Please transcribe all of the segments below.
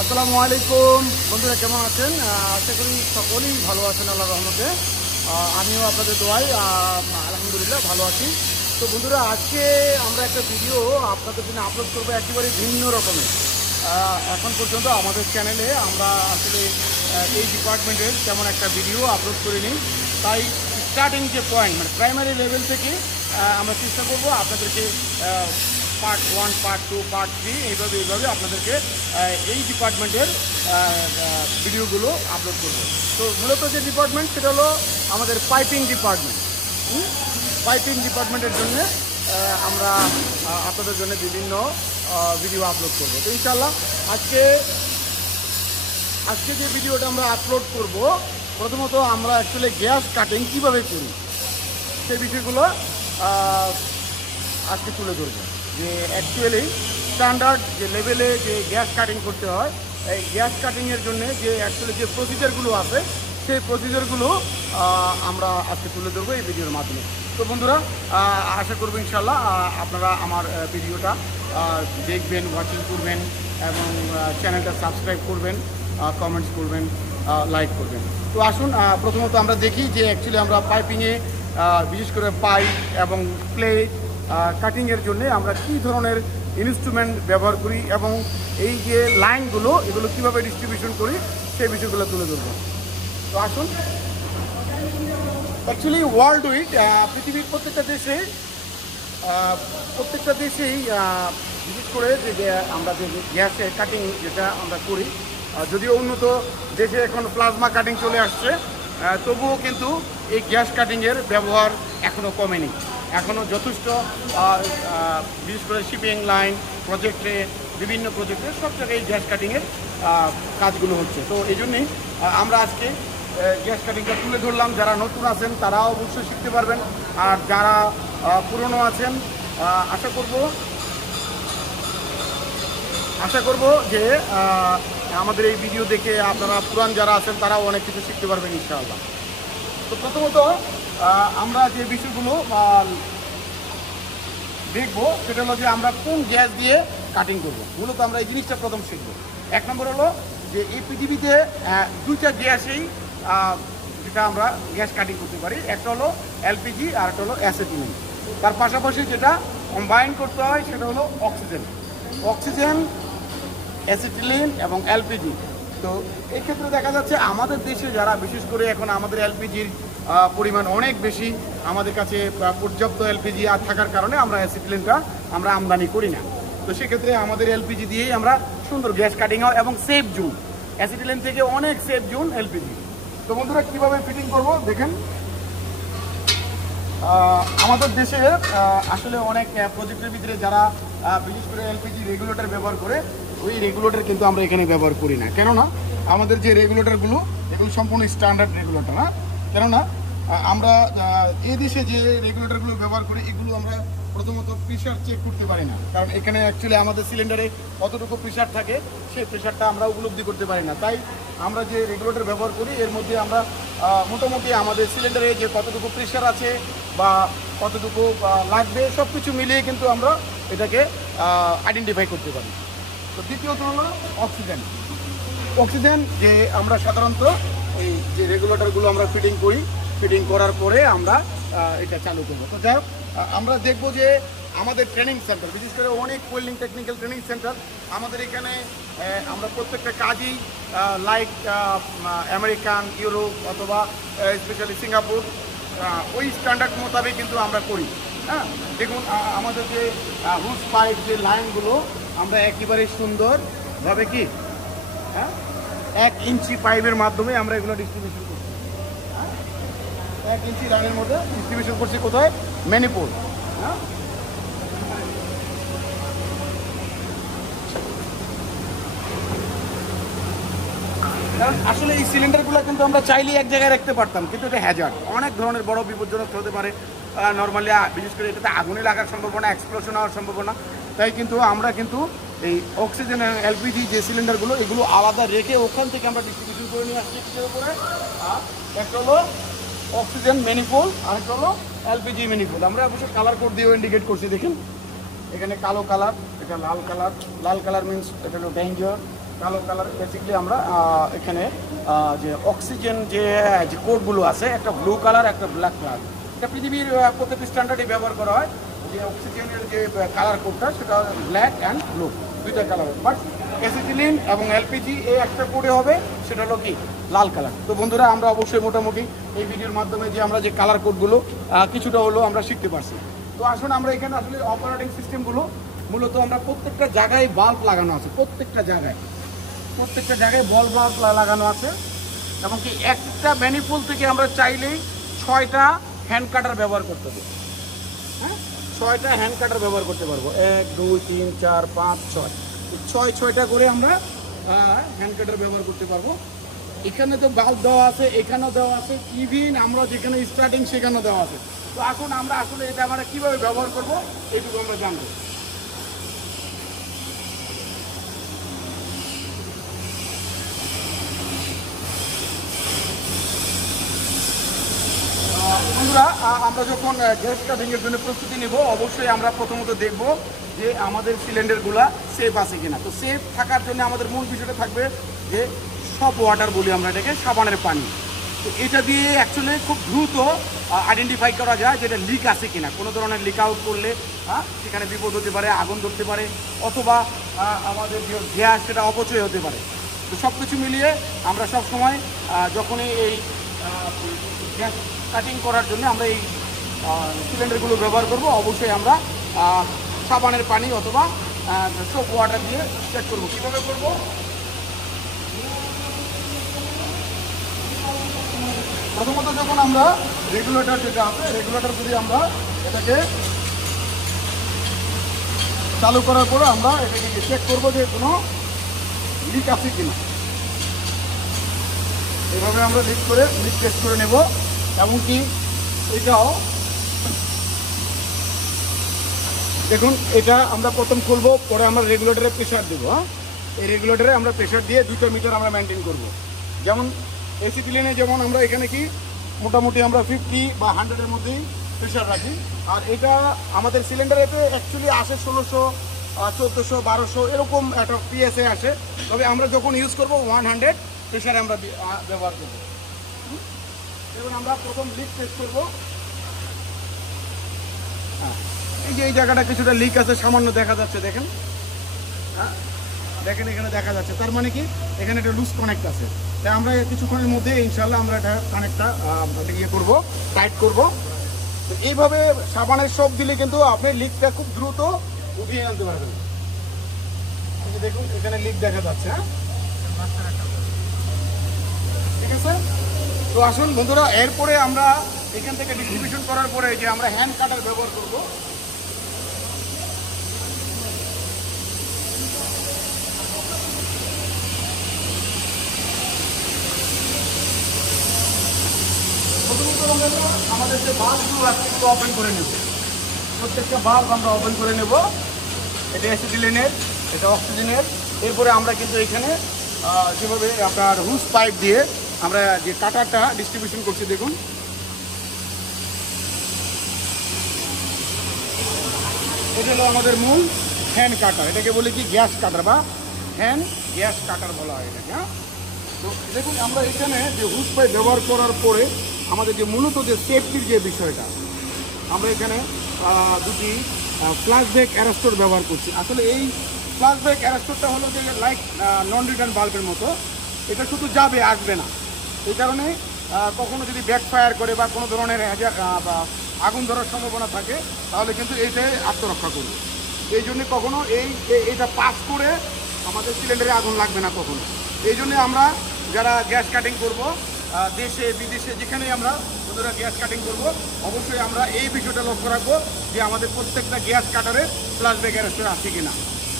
আসসালামু আলাইকুম বন্ধুরা, কেমন আছেন? আশা করি সকলেই ভালো আছেন আল্লাহর রহমতে। আমিও আপনাদের দোয়ায় আলহামদুলিল্লাহ ভালো আছি। তো বন্ধুরা, আজকে আমরা একটা ভিডিও আপনাদের জন্য আপলোড করবো একেবারে ভিন্ন রকমের। এখন পর্যন্ত আমাদের চ্যানেলে আমরা আসলে এই ডিপার্টমেন্টের তেমন একটা ভিডিও আপলোড করিনি, তাই স্টার্টিং যে পয়েন্ট মানে প্রাইমারি লেভেল থেকে আমরা চেষ্টা করব আপনাদেরকে পার্ট 1, পার্ট 2, পার্ট 3 এইভাবে আপনাদেরকে এই ডিপার্টমেন্টের ভিডিওগুলো আপলোড করব। তো মূলত যে ডিপার্টমেন্ট সেটা হলো আমাদের পাইপিং ডিপার্টমেন্ট। পাইপিং ডিপার্টমেন্টের জন্য আমরা আপনাদের জন্য বিভিন্ন ভিডিও আপলোড করব। তো ইনশাআল্লাহ আজকে যে ভিডিওটা আমরা আপলোড করব, প্রথমত আমরা অ্যাকচুয়ালি গ্যাস কাটিং কীভাবে করি সেই বিষয়গুলো আজকে তুলে ধরবো। যে অ্যাকচুয়ালি স্ট্যান্ডার্ড যে লেভেলে যে গ্যাস কাটিং করতে হয়, এই গ্যাস কাটিংয়ের জন্য যে অ্যাকচুয়ালি যে প্রসিজারগুলো আছে সেই প্রসিজারগুলো আমরা আজকে তুলে ধরবো এই ভিডিওর মাধ্যমে। তো বন্ধুরা, আশা করবো ইনশাল্লাহ আপনারা আমার ভিডিওটা দেখবেন, ওয়াচিং করবেন এবং চ্যানেলটা সাবস্ক্রাইব করবেন, কমেন্টস করবেন, লাইক করবেন। তো আসুন প্রথমত আমরা দেখি যে অ্যাকচুয়ালি আমরা পাইপিংয়ে বিশেষ করে পাইপ এবং প্লেট কাটিংয়ের জন্য আমরা কী ধরনের ইনস্ট্রুমেন্ট ব্যবহার করি এবং এই যে লাইনগুলো এগুলো কীভাবে ডিস্ট্রিবিউশন করি সেই বিষয়গুলো তুলে ধরবো। তো আসুন, অ্যাকচুয়ালি ওয়ার্ল্ড উইড পৃথিবীর প্রত্যেকটা দেশেই বিশেষ করে যে আমরা যে গ্যাসে কাটিং যেটা আমরা করি, যদিও উন্নত দেশে এখন প্লাজমা কাটিং চলে আসছে, তবুও কিন্তু এই গ্যাস কাটিংয়ের ব্যবহার এখনও কমেনি। এখনও যথেষ্ট বিশেষ করে শিপিং লাইন প্রজেক্টে, বিভিন্ন প্রজেক্টে সব জায়গায় গ্যাস কাটিংয়ের কাজগুলো হচ্ছে। তো এই জন্যেই আমরা আজকে গ্যাস কাটিংটা তুলে ধরলাম। যারা নতুন আছেন তারাও অবশ্যই শিখতে পারবেন, আর যারা পুরনো আছেন আশা করব যে আমাদের এই ভিডিও দেখে আপনারা পুরান যারা আছেন তারাও অনেক কিছু শিখতে পারবেন ইনশাআল্লাহ। তো প্রথমত আমরা যে বিষয়গুলো দেখবো সেটা হলো যে আমরা কোন গ্যাস দিয়ে কাটিং করব। মূলত আমরা এই জিনিসটা প্রথম শিখবো। এক নম্বর হলো যে এই পৃথিবীতে দুইটা গ্যাসেই যেটা আমরা গ্যাস কাটিং করতে পারি, একটা হলো এলপিজি আর একটা হলো অ্যাসিটিলিন। তার পাশাপাশি যেটা কম্বাইন করতে হয় সেটা হলো অক্সিজেন, অ্যাসিটিলিন এবং এলপিজি। তো এই ক্ষেত্রে দেখা যাচ্ছে আমাদের দেশে যারা বিশেষ করে এখন আমাদের এলপিজির পরিমাণ অনেক বেশি, আমাদের কাছে পর্যাপ্ত এলপিজি আর থাকার কারণে আমরা অ্যাসিটিলিনটা আমরা আমদানি করি না। তো সেক্ষেত্রে আমাদের এলপিজি দিয়েই আমরা সুন্দর গ্যাস কাটিং হয় এবং সেফ জোন, অ্যাসিটিলিন থেকে অনেক সেফ জোন এলপিজি। তো বন্ধুরা, কীভাবে ফিটিং করব দেখেন। আমাদের দেশে আসলে অনেক প্রজেক্টের ভিতরে যারা বিশেষ করে এলপিজি রেগুলেটর ব্যবহার করে, ওই রেগুলেটর কিন্তু আমরা এখানে ব্যবহার করি না। কেননা আমাদের যে রেগুলেটরগুলো এগুলো সম্পূর্ণ স্ট্যান্ডার্ড রেগুলেটর। কেননা আমরা এই দেশে যে রেগুলেটরগুলো ব্যবহার করি এগুলো আমরা প্রথমত প্রেশার চেক করতে পারি না, কারণ এখানে অ্যাকচুয়ালি আমাদের সিলিন্ডারে কতটুকু প্রেশার থাকে সেই প্রেশারটা আমরা উপলব্ধি করতে পারি না। তাই আমরা যে রেগুলেটর ব্যবহার করি এর মধ্যে আমরা মোটামুটি আমাদের সিলিন্ডারে যে কতটুকু প্রেশার আছে বা কতটুকু লাগবে সব কিছু মিলিয়ে কিন্তু আমরা এটাকে আইডেন্টিফাই করতে পারি। তো দ্বিতীয়ত হলো অক্সিজেন যে আমরা সাধারণত এই যে রেগুলেটরগুলো আমরা ফিটিং করার পরে আমরা এটা চালু করবো। তো যাই হোক, আমরা দেখবো যে আমাদের ট্রেনিং সেন্টার, বিশেষ করে অনেক ওয়েল্ডিং টেকনিক্যাল ট্রেনিং সেন্টার আমাদের এখানে, আমরা প্রত্যেকটা কাজই লাইক আমেরিকান, ইউরোপ অথবা স্পেশালি সিঙ্গাপুর ওই স্ট্যান্ডার্ড মোতাবেক কিন্তু আমরা করি। হ্যাঁ, দেখুন আমাদের যে হুস পাইপ যে লাইনগুলো আমরা একেবারে সুন্দরভাবে কি 1 ইঞ্চি পাইপের মাধ্যমে আমরা এগুলো ডিস্ট্রিবিউশন করছি। 1 ইঞ্চি লাইনের মধ্যে ডিস্ট্রিবিউশন করছি কোথায়? ম্যানিফোল্ড। হ্যাঁ, আসলে এই সিলিন্ডারগুলো কিন্তু আমরা চাইলেই এক জায়গায় রাখতে পারতাম, কিন্তু এটা হ্যাজার্ড, অনেক ধরনের বড় বিপজ্জনক হতে পারে। নর্মালি বিশেষ করে এটাতে আগুনে লাগার সম্ভাবনা, এক্সপ্লোশন হওয়ার সম্ভাবনা। তাই কিন্তু আমরা কিন্তু এই অক্সিজেন এলপিজি যে সিলিন্ডারগুলো এগুলো আলাদা রেখে ওখান থেকে আমরা ডিস্ট্রিবিউশন করে নিয়ে আসছি কিসের উপরে। আর একটা হলো অক্সিজেন ম্যানিফোল্ড আর একটা হলো এলপিজি ম্যানিফোল্ড। আমরা অবশ্যই কালার কোড দিয়েও ইন্ডিকেট করছি। দেখেন এখানে কালো কালার, এটা লাল কালার। লাল কালার মিনস এটা হলো ডেঞ্জার, কালো কালার বেসিকলি আমরা এখানে যে অক্সিজেন যে কোডগুলো আছে, একটা ব্লু কালার একটা ব্ল্যাক কালার, এটা পৃথিবীর প্রত্যেকটি স্ট্যান্ডার্ডে ব্যবহার করা হয়। যে অক্সিজেনের যে কালার কোডটা সেটা ব্ল্যাক অ্যান্ড ব্লু, দুইটা কালার। বাট অ্যাসিটিলিন এবং এলপিজি এই একটা কোডে হবে, সেটা হলো কি লাল কালার। তো বন্ধুরা, আমরা অবশ্যই মোটামুটি এই ভিডিওর মাধ্যমে যে আমরা যে কালার কোডগুলো কিছুটা হলেও আমরা শিখতে পারছি। তো আসুন আমরা এখানে আসলে অপারেটিং সিস্টেমগুলো মূলত আমরা প্রত্যেকটা জায়গায় বাল্ব লাগানো আছে, প্রত্যেকটা জায়গায় বাল্ব লাগানো আছে। এবং কি একটা ম্যানিফোল্ড থেকে আমরা চাইলেই 6টা হ্যান্ড কাটার ব্যবহার করতে হবে। হ্যাঁ, 6টা হ্যান্ড কাটার ব্যবহার করতে পারবো। 1 2 3 4 5 6 6টা করে আমরা হ্যান্ড কাটার ব্যবহার করতে পারবো। এখানে তো বাল্ব দেওয়া আছে, এখানেও দেওয়া আছে, ইভিন আমরা যেখানে স্টার্টিং সেখানেও দেওয়া আছে। তো এখন আমরা আসলে এটা আমরা কীভাবে ব্যবহার করবো এইটুকু আমরা জানবো। বন্ধুরা, আমরা যখন গ্যাস কাটিংয়ের জন্য প্রস্তুতি নেব, অবশ্যই আমরা প্রথমত দেখব যে আমাদের সিলিন্ডারগুলা সেফ আছে কিনা। তো সেফ থাকার জন্য আমাদের মূল বিষয়টা থাকবে যে সব ওয়াটার বলি আমরা এটাকে, সাবানের পানি। তো এটা দিয়ে অ্যাকচুয়ালি খুব দ্রুত আইডেন্টিফাই করা যায় যে এটা লিক আছে কিনা। কোনো ধরনের লিক আউট করলে সেখানে বিপদ হতে পারে, আগুন ধরতে পারে, অথবা আমাদের যে গ্যাস সেটা অপচয় হতে পারে। তো সব কিছু মিলিয়ে আমরা সব সময় যখনই এই গ্যাস কাটিং করার জন্য আমরা এই সিলিন্ডারগুলো ব্যবহার করব, অবশ্যই আমরা সাবানের পানি অথবা সোপ ওয়াটার দিয়ে চেক করব। কীভাবে করব? প্রথমত যখন আমরা রেগুলেটর যেটা আছে, রেগুলেটর যদি আমরা এটাকে চালু করার পরে আমরা এটাকে চেক করব যে কোনো লিক আছে কিনা। এভাবে আমরা লিক টেস্ট করে নেব। এমনকি এটাও দেখুন, এটা আমরা প্রথম খুলবো, পরে আমরা রেগুলেটরে প্রেশার দেবো। এই রেগুলেটরে আমরা প্রেশার দিয়ে 2টা মিটার আমরা মেনটেন করব। যেমন অ্যাসিটিলিনে যেমন আমরা এখানে কি মোটামুটি আমরা 50 বা 100-এর মধ্যেই প্রেশার রাখি। আর এটা আমাদের সিলিন্ডারেতে অ্যাকচুয়ালি আসে 1600, 1400, 1200 এরকম একটা পিএসএ আসে। তবে আমরা যখন ইউজ করব 100 প্রেশারে আমরা ব্যবহার করব। এবং আমরা প্রথম লিক টেস্ট করব। হ্যাঁ, এই যে এই জায়গাটা কিছুটা লিক আছে, সামান্য দেখা যাচ্ছে, দেখেন। হ্যাঁ, দেখেন এখানে দেখা যাচ্ছে, তার মানে কি এখানে একটা লুজ কানেক্ট আছে। তাই আমরা কিছুক্ষণের মধ্যে ইনশাল্লাহ আমরা এটা কানেক্টটা ইয়ে করবো, টাইট করব। তো এইভাবে সাবানের সব দিলে কিন্তু আপনি লিকটা খুব দ্রুত উঠিয়ে আনতে পারবেন। দেখুন এখানে লিক দেখা যাচ্ছে। হ্যাঁ, ঠিক আছে। তো আসুন বন্ধুরা, এরপরে আমরা এখান থেকে ডিস্ট্রিবিউশন করার পরে যে আমরা হ্যান্ড কাটার ব্যবহার করব। প্রথমত আমাদের যে বাল্বগুলো আছে একটু ওপেন করে নেব। প্রত্যেকটা বাল্ব আমরা ওপেন করে নেব। এটা অ্যাসিটিলিনের, এটা অক্সিজেনের। এরপরে আমরা কিন্তু এখানে যেভাবে আপনার হুস পাইপ দিয়ে আমরা যে কাটারটা ডিস্ট্রিবিউশন করছি, দেখুন এটা হলো আমাদের মূল হ্যান্ড কাটার। এটাকে বলি কি গ্যাস কাটার বা হ্যান্ড গ্যাস কাটার বলা হয় এটাকে। হ্যাঁ, তো দেখুন আমরা এখানে যে হুস পাইপ ব্যবহার করার পরে আমাদের যে মূলত যে সেফটির যে বিষয়টা, আমরা এখানে দুটি ফ্ল্যাশব্যাক অ্যারেস্টর ব্যবহার করছি। আসলে এই ফ্ল্যাশব্যাক অ্যারেস্টরটা হলো যে লাইক নন রিটার্ন বাল্বের মতো, এটা শুধু যাবে, আসবে না। এই কারণে কখনো যদি ব্যাকফায়ার করে বা কোনো ধরনের বা আগুন ধরার সম্ভাবনা থাকে, তাহলে কিন্তু এইটাই আত্মরক্ষা করবে। এই জন্যে কখনো এইটা পাস করে আমাদের সিলিন্ডারে আগুন লাগবে না কখনো। এই জন্যে আমরা যারা গ্যাস কাটিং করব, দেশে বিদেশে যেখানেই আমরা বন্ধুরা গ্যাস কাটিং করব, অবশ্যই আমরা এই বিষয়টা লক্ষ্য রাখবো যে আমাদের প্রত্যেকটা গ্যাস কাটারে ফ্ল্যাশব্যাক অ্যারেস্টর আছে কিনা।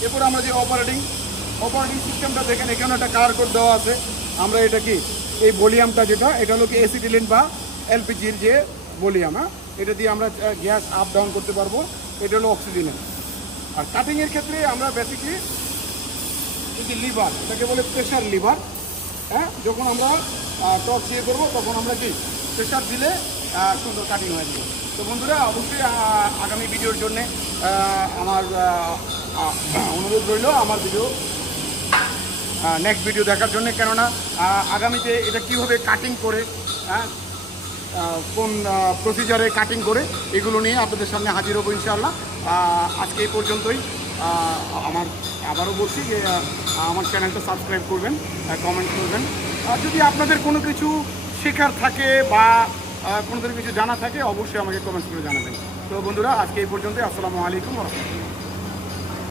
এরপর আমরা যে অপারেটিং সিস্টেমটা দেখেন, এখানে একটা কালার কোড দেওয়া আছে। আমরা এটা কি এই ভলিউমটা যেটা, এটা হলো কি অ্যাসিটিলিন বা এলপিজির যে ভলিউম, এটা দিয়ে আমরা গ্যাস আপ ডাউন করতে পারবো। এটা হলো অক্সিজেনের। আর কাটিংয়ের ক্ষেত্রে আমরা বেসিকলি এই যে লিভার, এটাকে বলে প্রেশার লিভার। হ্যাঁ, যখন আমরা টর্চ দিয়ে করবো তখন আমরা কি প্রেশার দিলে সুন্দর কাটিং হয়ে যাবে। তো বন্ধুরা, অবশ্যই আগামী ভিডিওর জন্যে আমার অনুরোধ রইল আমার ভিডিও নেক্সট ভিডিও দেখার জন্য, কেননা আগামীতে এটা কীভাবে কাটিং করে, হ্যাঁ, কোন প্রসিজারে কাটিং করে, এগুলো নিয়ে আপনাদের সামনে হাজির হবো ইনশাআল্লাহ। আজকে এই পর্যন্তই। আমার আবারও বলছি যে আমার চ্যানেলটা সাবস্ক্রাইব করবেন, কমেন্ট করবেন। যদি আপনাদের কোনো কিছু শেখার থাকে বা কোনো কিছু জানা থাকে, অবশ্যই আমাকে কমেন্টস করে জানাবেন। তো বন্ধুরা, আজকে এই পর্যন্তই। আসসালামু আলাইকুম ওয়া রাহমাতুল্লাহ।